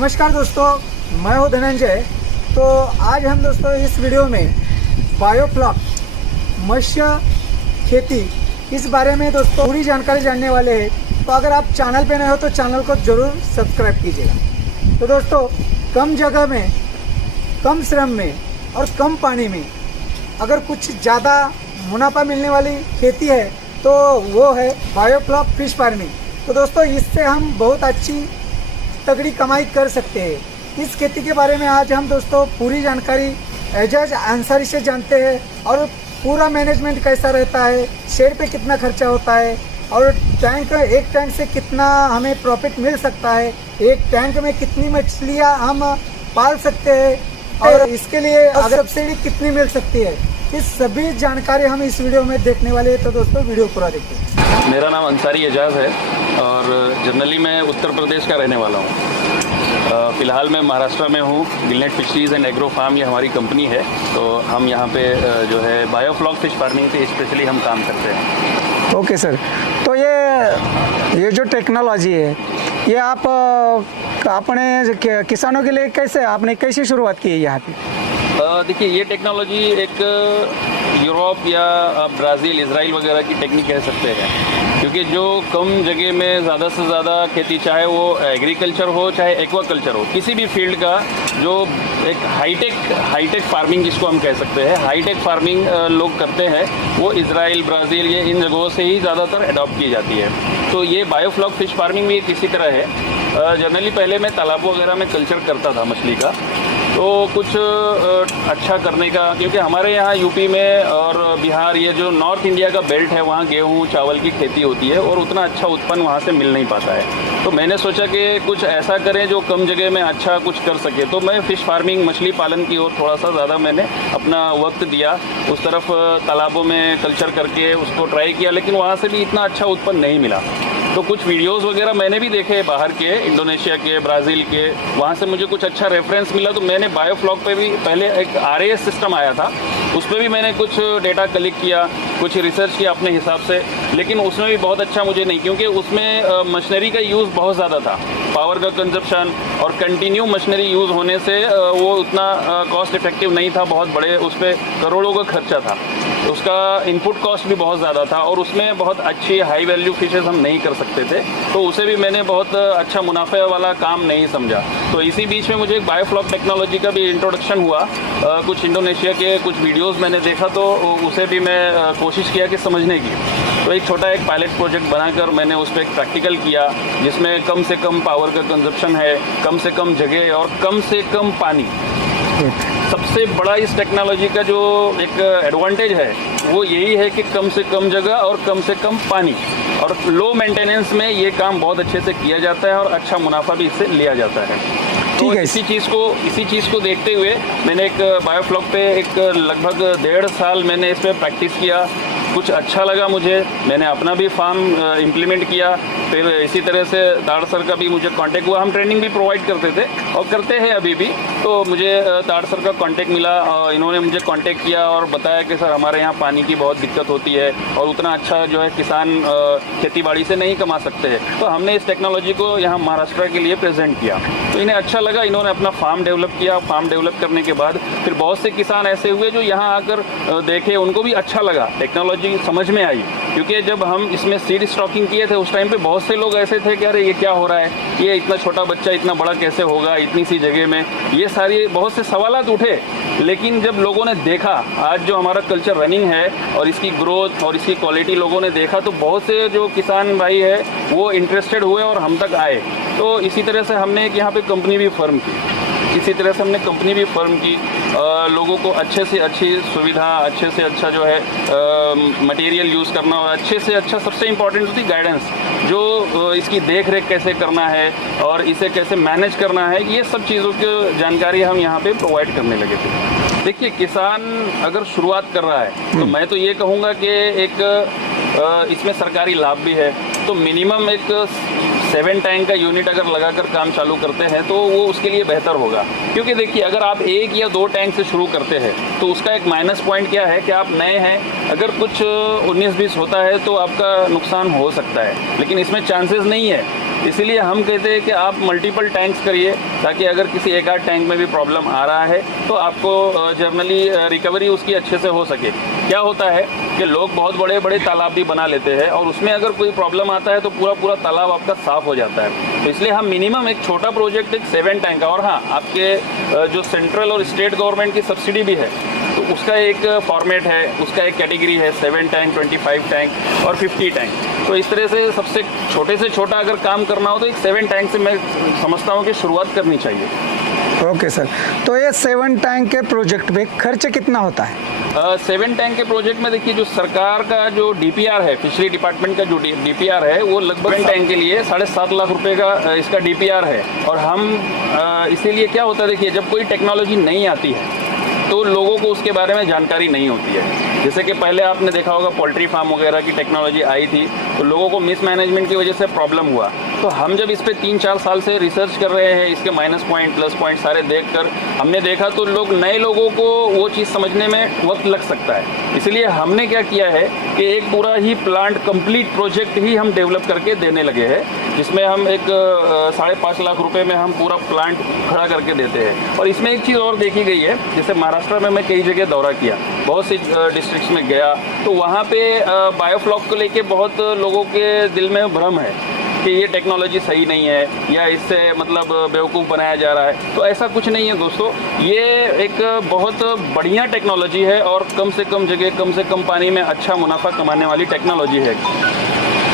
नमस्कार दोस्तों, मैं हूं धनंजय। तो आज हम दोस्तों इस वीडियो में बायोफ्लॉक मत्स्य खेती इस बारे में दोस्तों पूरी जानकारी जानने वाले हैं। तो अगर आप चैनल पे नए हो तो चैनल को ज़रूर सब्सक्राइब कीजिएगा। तो दोस्तों, कम जगह में, कम श्रम में और कम पानी में अगर कुछ ज़्यादा मुनाफा मिलने वाली खेती है तो वो है बायोफ्लॉक फिश फार्मिंग। तो दोस्तों, इससे हम बहुत अच्छी तगड़ी कमाई कर सकते हैं। इस खेती के बारे में आज हम दोस्तों पूरी जानकारी एजाज अंसारी से जानते हैं और पूरा मैनेजमेंट कैसा रहता है, शेड पे कितना खर्चा होता है और एक टैंक से कितना हमें प्रॉफिट मिल सकता है, एक टैंक में कितनी मछलियाँ हम पाल सकते हैं और इसके लिए अगर सब्सिडी कितनी मिल सकती है, इस सभी जानकारी हम इस वीडियो में देखने वाले हैं। तो दोस्तों वीडियो पूरा देखिए। मेरा नाम अंसारी एजाज है और जनरली मैं उत्तर प्रदेश का रहने वाला हूँ। फ़िलहाल मैं महाराष्ट्र में हूँ। Gillnet fisheries and agro farm ये हमारी कंपनी है। तो हम यहाँ पे जो है बायोफ्लॉक फिश फार्मिंग पे स्पेशली हम काम करते हैं। ओके सर, तो ये जो टेक्नोलॉजी है ये आप अपने किसानों के लिए कैसे शुरुआत की है यहाँ पे? देखिए, ये टेक्नोलॉजी एक यूरोप या ब्राज़ील, इजराइल वगैरह की टेक्निक कह सकते हैं, क्योंकि जो कम जगह में ज़्यादा से ज़्यादा खेती, चाहे वो एग्रीकल्चर हो चाहे एक्वाकल्चर हो, किसी भी फील्ड का जो एक हाईटेक फार्मिंग जिसको हम कह सकते हैं, हाईटेक फार्मिंग लोग करते हैं, वो इजराइल, ब्राज़ील ये इन जगहों से ही ज़्यादातर अडॉप्ट की जाती है। तो ये बायोफ्लॉक फिश फार्मिंग भी किसी तरह है। जनरली पहले मैं तालाबों वगैरह में कल्चर करता था मछली का, तो कुछ अच्छा करने का, क्योंकि हमारे यहाँ यूपी में और बिहार, ये जो नॉर्थ इंडिया का बेल्ट है, वहाँ गेहूँ चावल की खेती होती है और उतना अच्छा उत्पन्न वहाँ से मिल नहीं पाता है। तो मैंने सोचा कि कुछ ऐसा करें जो कम जगह में अच्छा कुछ कर सके। तो मैं फ़िश फार्मिंग, मछली पालन की ओर थोड़ा सा ज़्यादा मैंने अपना वक्त दिया, उस तरफ तालाबों में कल्चर करके उसको ट्राई किया, लेकिन वहाँ से भी इतना अच्छा उत्पन्न नहीं मिला। तो कुछ वीडियोस वगैरह मैंने भी देखे बाहर के, इंडोनेशिया के, ब्राज़ील के, वहाँ से मुझे कुछ अच्छा रेफरेंस मिला। तो मैंने बायोफ्लॉक पे भी पहले एक RAS सिस्टम आया था, उस पर भी मैंने कुछ डेटा कलेक्ट किया, कुछ रिसर्च किया अपने हिसाब से, लेकिन उसमें भी बहुत अच्छा मुझे नहीं, क्योंकि उसमें मशीनरी का यूज़ बहुत ज़्यादा था, पावर का कंजप्शन और कंटिन्यू मशीनरी यूज़ होने से वो उतना कॉस्ट इफेक्टिव नहीं था। बहुत बड़े उस पर करोड़ों का खर्चा था, उसका इनपुट कॉस्ट भी बहुत ज़्यादा था और उसमें बहुत अच्छी हाई वैल्यू फिशेस हम नहीं कर सकते थे। तो उसे भी मैंने बहुत अच्छा मुनाफे वाला काम नहीं समझा। तो इसी बीच में मुझे एक बायोफ्लॉक टेक्नोलॉजी का भी इंट्रोडक्शन हुआ। कुछ इंडोनेशिया के कुछ वीडियोस मैंने देखा, तो उसे भी मैं कोशिश किया कि समझने की। तो एक छोटा एक पायलट प्रोजेक्ट बनाकर मैंने उस पर एक प्रैक्टिकल किया, जिसमें कम से कम पावर का कंजप्शन है, कम से कम जगह और कम से कम पानी। सबसे बड़ा इस टेक्नोलॉजी का जो एक एडवांटेज है वो यही है कि कम से कम जगह और कम से कम पानी और लो मेंटेनेंस में ये काम बहुत अच्छे से किया जाता है और अच्छा मुनाफा भी इससे लिया जाता है। तो इसी चीज़ को देखते हुए मैंने एक बायोफ्लॉक पे एक लगभग 1.5 साल मैंने इस पर प्रैक्टिस किया। कुछ अच्छा लगा मुझे, मैंने अपना भी फार्म इम्प्लीमेंट किया। फिर इसी तरह से ताड़ सर का भी मुझे कांटेक्ट हुआ। हम ट्रेनिंग भी प्रोवाइड करते थे और करते हैं अभी भी। तो मुझे ताड़ सर का कांटेक्ट मिला, इन्होंने मुझे कांटेक्ट किया और बताया कि सर हमारे यहाँ पानी की बहुत दिक्कत होती है और उतना अच्छा जो है किसान खेतीबाड़ी से नहीं कमा सकते हैं। तो हमने इस टेक्नोलॉजी को यहाँ महाराष्ट्र के लिए प्रेजेंट किया, तो इन्हें अच्छा लगा। इन्होंने अपना फार्म डेवलप किया। फार्म डेवलप करने के बाद फिर बहुत से किसान ऐसे हुए जो यहाँ आकर देखे, उनको भी अच्छा लगा, टेक्नोलॉजी समझ में आई। क्योंकि जब हम इसमें सीड स्टॉकिंग किए थे उस टाइम पे बहुत से लोग ऐसे थे कि अरे ये क्या हो रहा है, ये इतना छोटा बच्चा इतना बड़ा कैसे होगा इतनी सी जगह में, ये सारी बहुत से सवालात उठे। लेकिन जब लोगों ने देखा आज जो हमारा कल्चर रनिंग है और इसकी ग्रोथ और इसकी क्वालिटी लोगों ने देखा, तो बहुत से जो किसान भाई है वो इंटरेस्टेड हुए और हम तक आए। तो इसी तरह से हमने एक यहाँ पे कंपनी भी फॉर्म की। लोगों को अच्छे से अच्छी सुविधा, अच्छे से अच्छा जो है मटेरियल यूज़ करना और अच्छे से अच्छा, सबसे इम्पॉर्टेंट होती गाइडेंस, जो इसकी देख रेख कैसे करना है और इसे कैसे मैनेज करना है, ये सब चीज़ों की जानकारी हम यहाँ पे प्रोवाइड करने लगे थे। देखिए, किसान अगर शुरुआत कर रहा है तो मैं तो ये कहूँगा कि एक इसमें सरकारी लाभ भी है। तो मिनिमम एक 7 टैंक का यूनिट अगर लगाकर काम चालू करते हैं तो वो उसके लिए बेहतर होगा। क्योंकि देखिए, अगर आप 1 या 2 टैंक से शुरू करते हैं तो उसका एक माइनस पॉइंट क्या है कि आप नए हैं, अगर कुछ 19-20 होता है तो आपका नुकसान हो सकता है, लेकिन इसमें चांसेस नहीं है। इसलिए हम कहते हैं कि आप मल्टीपल टैंक्स करिए, ताकि अगर किसी एक आध टैंक में भी प्रॉब्लम आ रहा है तो आपको जनरली रिकवरी उसकी अच्छे से हो सके। क्या होता है कि लोग बहुत बड़े बड़े तालाब भी बना लेते हैं और उसमें अगर कोई प्रॉब्लम आता है तो पूरा पूरा तालाब आपका साफ हो जाता है। तो इसलिए हम मिनिमम एक छोटा प्रोजेक्ट, एक 7 टैंक का, और हाँ, आपके जो सेंट्रल और स्टेट गवर्नमेंट की सब्सिडी भी है तो उसका एक फॉर्मेट है, उसका एक कैटेगरी है, 7 टैंक, 25 टैंक और 50 टैंक। तो इस तरह से सबसे छोटे से छोटा अगर काम करना हो तो एक 7 टैंक से मैं समझता हूँ कि शुरुआत करनी चाहिए। ओके सर, तो ये 7 टैंक के प्रोजेक्ट पे खर्च कितना होता है? 7 टैंक के प्रोजेक्ट में देखिए, जो सरकार का जो DPR है, फिशरी डिपार्टमेंट का जो DPR है, वो लगभग 7 टैंक के लिए 7.5 लाख रुपए का इसका DPR है। और हम इसीलिए क्या होता है, देखिए, जब कोई टेक्नोलॉजी नहीं आती है तो लोगों को उसके बारे में जानकारी नहीं होती है। जैसे कि पहले आपने देखा होगा पोल्ट्री फार्म वगैरह की टेक्नोलॉजी आई थी तो लोगों को मिसमैनेजमेंट की वजह से प्रॉब्लम हुआ। तो हम जब इस पे 3-4 साल से रिसर्च कर रहे हैं, इसके माइनस पॉइंट, प्लस पॉइंट सारे देखकर हमने देखा तो लोग, नए लोगों को वो चीज़ समझने में वक्त लग सकता है। इसलिए हमने क्या किया है कि एक पूरा ही प्लांट कंप्लीट प्रोजेक्ट ही हम डेवलप करके देने लगे हैं, जिसमें हम एक 5.5 लाख रुपए में हम पूरा प्लांट खड़ा करके देते हैं। और इसमें एक चीज़ और देखी गई है, जैसे महाराष्ट्र में मैं कई जगह दौरा किया, बहुत सी डिस्ट्रिक्ट्स में गया, तो वहाँ पे बायोफ्लॉक को लेके बहुत लोगों के दिल में भ्रम है कि ये टेक्नोलॉजी सही नहीं है या इससे मतलब बेवकूफ़ बनाया जा रहा है। तो ऐसा कुछ नहीं है दोस्तों, ये एक बहुत बढ़िया टेक्नोलॉजी है और कम से कम जगह, कम से कम पानी में अच्छा मुनाफा कमाने वाली टेक्नोलॉजी है।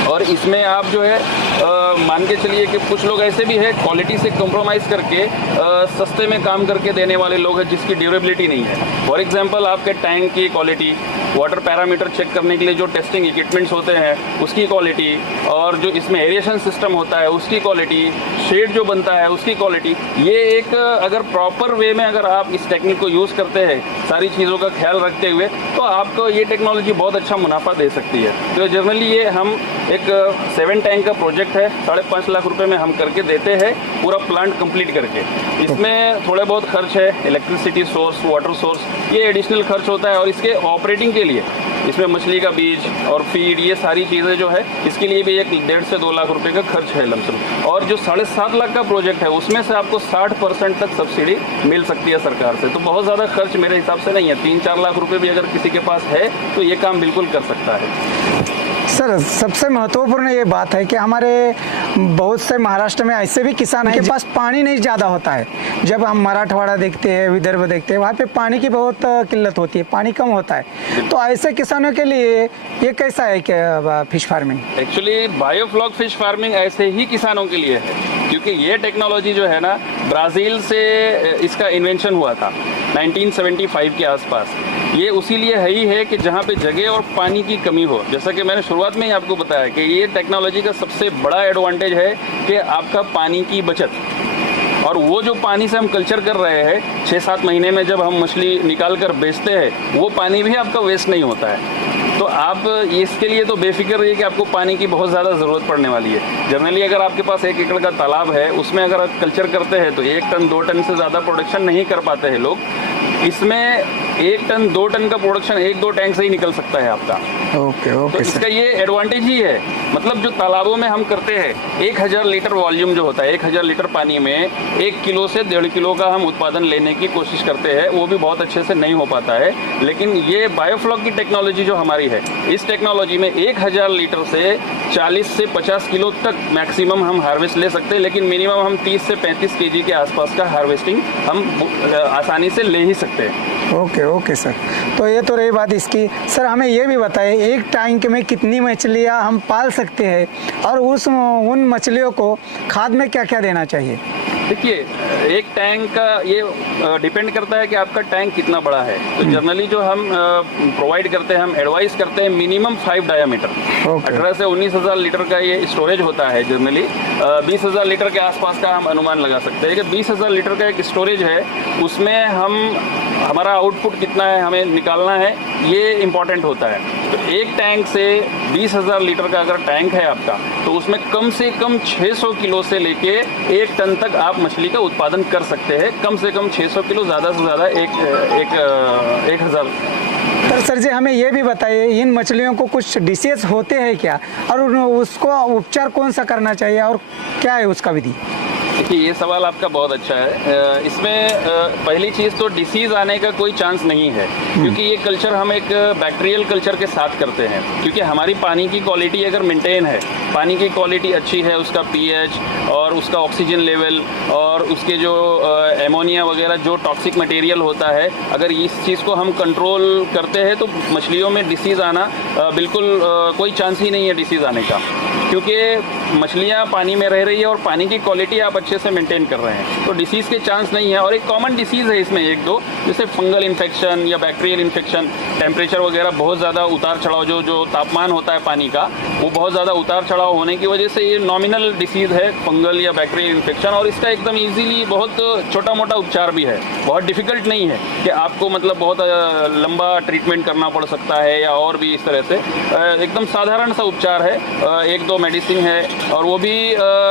और इसमें आप जो है मान के चलिए कि कुछ लोग ऐसे भी है क्वालिटी से कॉम्प्रोमाइज़ करके सस्ते में काम करके देने वाले लोग हैं जिसकी ड्यूरेबिलिटी नहीं है। फॉर एग्जांपल, आपके टैंक की क्वालिटी, वाटर पैरामीटर चेक करने के लिए जो टेस्टिंग इक्विपमेंट्स होते हैं उसकी क्वालिटी, और जो इसमें एरिएशन सिस्टम होता है उसकी क्वालिटी, शेड जो बनता है उसकी क्वालिटी, ये एक अगर प्रॉपर वे में अगर आप इस टेक्निक को यूज़ करते हैं, सारी चीज़ों का ख्याल रखते हुए, तो आपको ये टेक्नोलॉजी बहुत अच्छा मुनाफा दे सकती है। तो जनरली ये हम एक 7 टैंक का प्रोजेक्ट है, 5.5 लाख रुपए में हम करके देते हैं, पूरा प्लांट कंप्लीट करके। इसमें थोड़े बहुत खर्च है, इलेक्ट्रिसिटी सोर्स, वाटर सोर्स, ये एडिशनल खर्च होता है। और इसके ऑपरेटिंग के लिए इसमें मछली का बीज और फीड, ये सारी चीज़ें जो है, इसके लिए भी एक 1.5 से 2 लाख रुपए का खर्च है लमसम। और जो 7.5 लाख का प्रोजेक्ट है उसमें से आपको 60% तक सब्सिडी मिल सकती है सरकार से। तो बहुत ज़्यादा खर्च मेरे हिसाब से नहीं है। 3-4 लाख रुपए भी अगर किसी के पास है तो ये काम बिल्कुल कर सकता है। सर, सबसे महत्वपूर्ण ये बात है कि हमारे बहुत से महाराष्ट्र में ऐसे भी किसान हैं के पास पानी नहीं ज़्यादा होता है। जब हम मराठवाड़ा देखते हैं, विदर्भ देखते हैं, वहाँ पे पानी की बहुत किल्लत होती है, पानी कम होता है। तो ऐसे किसानों के लिए ये कैसा है कि fish farming? Actually biofloc fish farming ऐसे ही किसानों के लिए है, क्योंकि ये टेक्नोलॉजी जो है ना, ब्राज़ील से इसका इन्वेंशन हुआ था 1975 के आसपास। ये उसी लिए है ही है कि जहाँ पे जगह और पानी की कमी हो। जैसा कि मैंने शुरुआत में ही आपको बताया कि ये टेक्नोलॉजी का सबसे बड़ा एडवांटेज है कि आपका पानी की बचत। और वो जो पानी से हम कल्चर कर रहे हैं, 6-7 महीने में जब हम मछली निकाल कर बेचते हैं, वो पानी भी आपका वेस्ट नहीं होता है। तो आप इसके लिए तो बेफिक्र रहिए कि आपको पानी की बहुत ज़्यादा ज़रूरत पड़ने वाली है। जनरली अगर आपके पास 1 एकड़ का तालाब है, उसमें अगर आप कल्चर करते हैं तो 1 टन 2 टन से ज़्यादा प्रोडक्शन नहीं कर पाते हैं लोग। इसमें 1 टन 2 टन का प्रोडक्शन 1-2 टैंक से ही निकल सकता है आपका। ओके तो इसका ये एडवांटेज ही है। मतलब जो तालाबों में हम करते हैं, 1000 लीटर वॉल्यूम जो होता है, 1000 लीटर पानी में 1 किलो से 1.5 किलो का हम उत्पादन लेने की कोशिश करते हैं। वो भी बहुत अच्छे से नहीं हो पाता है। लेकिन ये बायोफ्लॉक की टेक्नोलॉजी जो हमारी है, इस टेक्नोलॉजी में 1000 लीटर से 40 से 50 किलो तक मैक्सिमम हम हार्वेस्ट ले सकते हैं। लेकिन मिनिमम हम 30 से 35 केजी के आसपास का हार्वेस्टिंग हम आसानी से ले ही सकते हैं। ओके सर, तो ये तो रही बात इसकी। सर, हमें ये भी बताएं, एक टैंक में कितनी मछलियाँ हम पाल सकते हैं और उन मछलियों को खाद में क्या क्या देना चाहिए? देखिए, एक टैंक का ये डिपेंड करता है कि आपका टैंक कितना बड़ा है। तो जनरली जो हम प्रोवाइड करते हैं, हम एडवाइस करते हैं मिनिमम 5 डायामीटर। 18 से 19,000 लीटर का ये स्टोरेज होता है। जनरली 20,000 लीटर के आसपास का हम अनुमान लगा सकते हैं कि 20,000 लीटर का एक स्टोरेज है। उसमें हमारा आउटपुट कितना है हमें निकालना है, ये इम्पॉर्टेंट होता है। तो एक टैंक से 20,000 लीटर का अगर टैंक है आपका, तो उसमें कम से कम 600 किलो से लेके 1 टन तक आप मछली का उत्पादन कर सकते हैं। कम से कम 600 किलो, ज़्यादा से ज़्यादा 1,000 तो सर जी हमें ये भी बताइए, इन मछलियों को कुछ डिसीज होते हैं क्या, और उसको उपचार कौन सा करना चाहिए और क्या है उसका विधि? देखिए, ये सवाल आपका बहुत अच्छा है। इसमें पहली चीज़ तो डिसीज़ आने का कोई चांस नहीं है, क्योंकि ये कल्चर हम एक बैक्टीरियल कल्चर के साथ करते हैं। क्योंकि हमारी पानी की क्वालिटी अगर मेंटेन है, पानी की क्वालिटी अच्छी है, उसका पीएच और उसका ऑक्सीजन लेवल और उसके जो एमोनिया वगैरह जो टॉक्सिक मटेरियल होता है, अगर इस चीज़ को हम कंट्रोल करते हैं तो मछलियों में डिसीज़ आना बिल्कुल कोई चांस ही नहीं है डिसीज़ आने का। क्योंकि मछलियाँ पानी में रह रही है और पानी की क्वालिटी आप अच्छे से मेंटेन कर रहे हैं, तो डिसीज़ के चांस नहीं है। और एक कॉमन डिसीज़ है इसमें एक दो, जैसे फंगल इन्फेक्शन या बैक्टीरियल इन्फेक्शन, टेम्परेचर वगैरह बहुत ज़्यादा उतार चढ़ाव, जो तापमान होता है पानी का वो बहुत ज़्यादा उतार चढ़ाव होने की वजह से ये नॉमिनल डिसीज़ है, फंगल या बैक्टीरियल इन्फेक्शन। और इसका एकदम ईजीली बहुत छोटा मोटा उपचार भी है, बहुत डिफिकल्ट नहीं है कि आपको मतलब बहुत लंबा ट्रीटमेंट करना पड़ सकता है या और भी इस तरह से। एकदम साधारण सा उपचार है, एक दो मेडिसिन है, और वो भी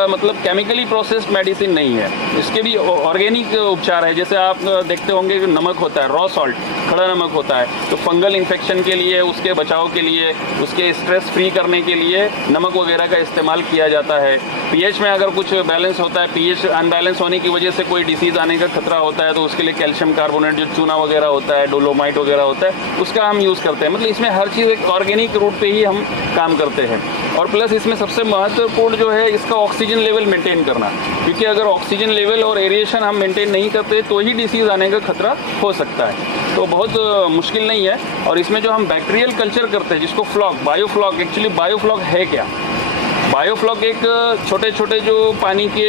मतलब केमिकली प्रोसेस्ड मेडिसिन नहीं है, इसके भी ऑर्गेनिक उपचार है। जैसे आप देखते होंगे कि नमक होता है, रॉ सॉल्ट, खड़ा नमक होता है, तो फंगल इन्फेक्शन के लिए, उसके बचाव के लिए, उसके स्ट्रेस फ्री करने के लिए नमक वगैरह का इस्तेमाल किया जाता है। पीएच में अगर कुछ बैलेंस होता है, पीएच अनबैलेंस होने की वजह से कोई डिसीज़ आने का खतरा होता है, तो उसके लिए कैल्शियम कार्बोनेट जो चूना वगैरह होता है, डोलोमाइट वगैरह होता है, उसका हम यूज़ करते हैं। मतलब इसमें हर चीज़ एक ऑर्गेनिक रूट पे ही हम काम करते हैं। और प्लस इसमें सबसे महत्वपूर्ण जो है इसका ऑक्सीजन लेवल मेंटेन करना, क्योंकि अगर ऑक्सीजन लेवल और एरिएशन हम मेंटेन नहीं करते तो ही डिसीज़ आने का खतरा हो सकता है। तो बहुत मुश्किल नहीं है। और इसमें जो हम बैक्टीरियल कल्चर करते हैं, जिसको फ्लॉक, बायोफ्लॉक, एक्चुअली बायोफ्लॉक है क्या? बायोफ्लॉक एक छोटे छोटे जो पानी के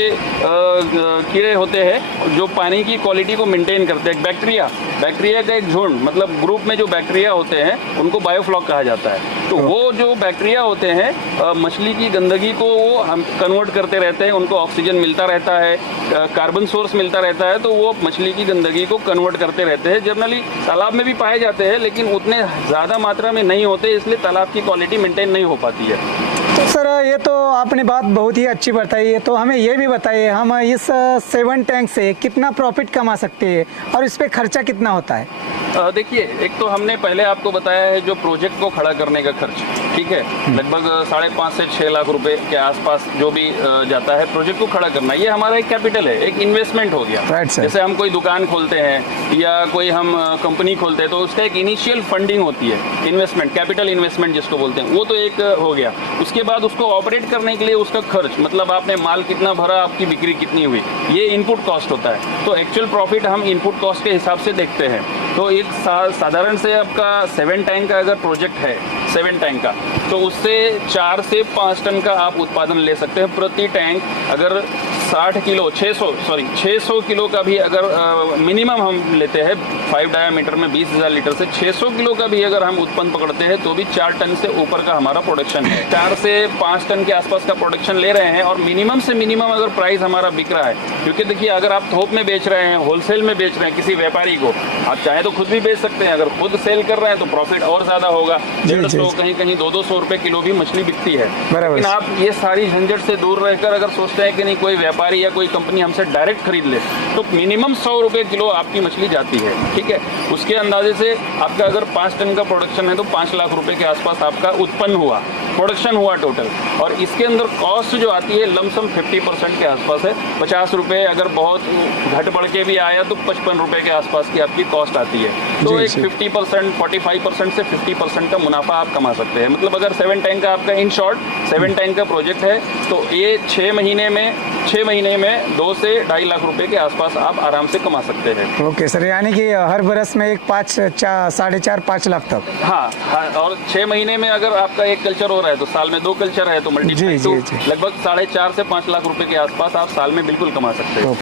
कीड़े होते हैं जो पानी की क्वालिटी को मेंटेन करते हैं। बैक्टीरिया का एक झुंड, मतलब ग्रुप में जो बैक्टीरिया होते हैं उनको बायोफ्लॉक कहा जाता है। तो वो जो बैक्टीरिया होते हैं मछली की गंदगी को वो हम कन्वर्ट करते रहते हैं, उनको ऑक्सीजन मिलता रहता है, कार्बन सोर्स मिलता रहता है, तो वो मछली की गंदगी को कन्वर्ट करते रहते हैं। जनरली तालाब में भी पाए जाते हैं, लेकिन उतने ज़्यादा मात्रा में नहीं होते, इसलिए तालाब की क्वालिटी मेंटेन नहीं हो पाती है। तो सर ये तो आपने बात बहुत ही अच्छी बताई है, तो हमें ये भी बताइए हम इस 7 टैंक से कितना प्रॉफिट कमा सकते हैं और इस पे खर्चा कितना होता है? देखिए, एक तो हमने पहले आपको बताया है जो प्रोजेक्ट को खड़ा करने का खर्च, ठीक है, लगभग 5.5 से 6 लाख रुपए के आसपास जो भी जाता है प्रोजेक्ट को खड़ा करना, ये हमारा एक कैपिटल है, एक इन्वेस्टमेंट हो गया। जैसे हम कोई दुकान खोलते हैं या कोई हम कंपनी खोलते हैं तो उसका एक इनिशियल फंडिंग होती है, इन्वेस्टमेंट, कैपिटल इन्वेस्टमेंट जिसको बोलते हैं, वो तो एक हो गया। उसके बाद उसको ऑपरेट करने के लिए उसका खर्च, मतलब आपने माल कितना भरा, आपकी बिक्री कितनी हुई, ये इनपुट कॉस्ट होता है। तो एक्चुअल प्रॉफिट हम इनपुट कॉस्ट के हिसाब से देखते हैं। तो एक साधारण से आपका 7 टैंक का अगर प्रोजेक्ट है, 7 टैंक का, तो उससे 4 से 5 टन का आप उत्पादन ले सकते हैं प्रति टैंक। अगर 60 किलो 600 किलो का भी अगर मिनिमम हम लेते हैं 5 डायामीटर में 20,000 लीटर से 600 किलो का भी अगर हम उत्पन्न पकड़ते हैं तो भी 4 टन से ऊपर का हमारा प्रोडक्शन है। 4 से 5 टन के आसपास का प्रोडक्शन ले रहे हैं और मिनिमम से मिनिमम अगर प्राइस हमारा बिक रहा है, क्योंकि देखिए अगर आप थोक में बेच रहे हैं, होलसेल में बेच रहे हैं किसी व्यापारी को, आप चाहे तो खुद भी बेच सकते हैं, अगर खुद सेल कर रहे हैं तो प्रॉफिट और ज़्यादा होगा। 150 कहीं कहीं 200 रुपये किलो भी मछली बिकती है। लेकिन आप ये सारी झंझट से दूर रहकर अगर सोचते हैं कि नहीं कोई व्यापारी या कोई कंपनी हमसे डायरेक्ट खरीद ले, तो मिनिमम 100 रुपये किलो आपकी मछली जाती है, ठीक है। उसके अंदाजे से आपका अगर 5 टन का प्रोडक्शन है तो 5 लाख रुपए के आसपास आपका उत्पन्न हुआ, प्रोडक्शन हुआ टोटल। और इसके अंदर कॉस्ट जो आती है लमसम 50% के आसपास है। 50 रुपये अगर बहुत घट बढ़ के भी आया तो 55 रुपये के आसपास की आपकी कॉस्ट आती है। तो एक 50%, 45% से 50% का मुनाफा आप कमा सकते हैं। मतलब अगर 7 टैंक का आपका, इन शॉर्ट 7 टैंक का प्रोजेक्ट है तो ये 6 महीने में 2 से 2.5 लाख रुपए के आसपास आप आराम से कमा सकते हैं। ओके सर, यानी कि हर बरस में एक 4.5 लाख तक। हाँ, और 6 महीने में अगर आपका एक कल्चर हो रहा है तो साल में 2 कल्चर है तो मल्टीप्लाई तो लगभग 4.5 से 5 लाख रुपए के आसपास आप साल में बिल्कुल कमा सकते हैं।